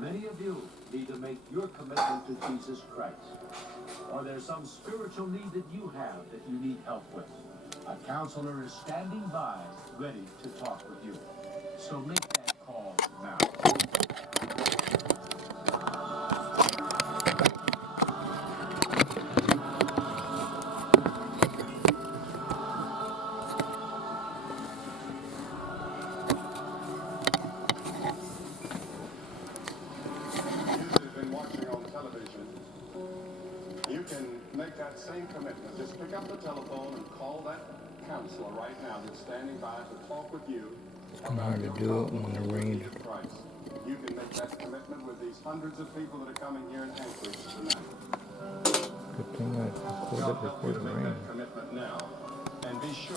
Many of you need to make your commitment to Jesus Christ. Or there's some spiritual need that you have that you need help with. A counselor is standing by, ready to talk with you. So make that call now. You've been watching on television. You can make that same commitment. Just pick up the telephone and call that counselor right now that's standing by to talk with you about your problem with Jesus Christ. You can make that commitment with these hundreds of people that are coming here in Anchorage tonight. Good thing I God recorded help you before to the make rain. that commitment now. And be sure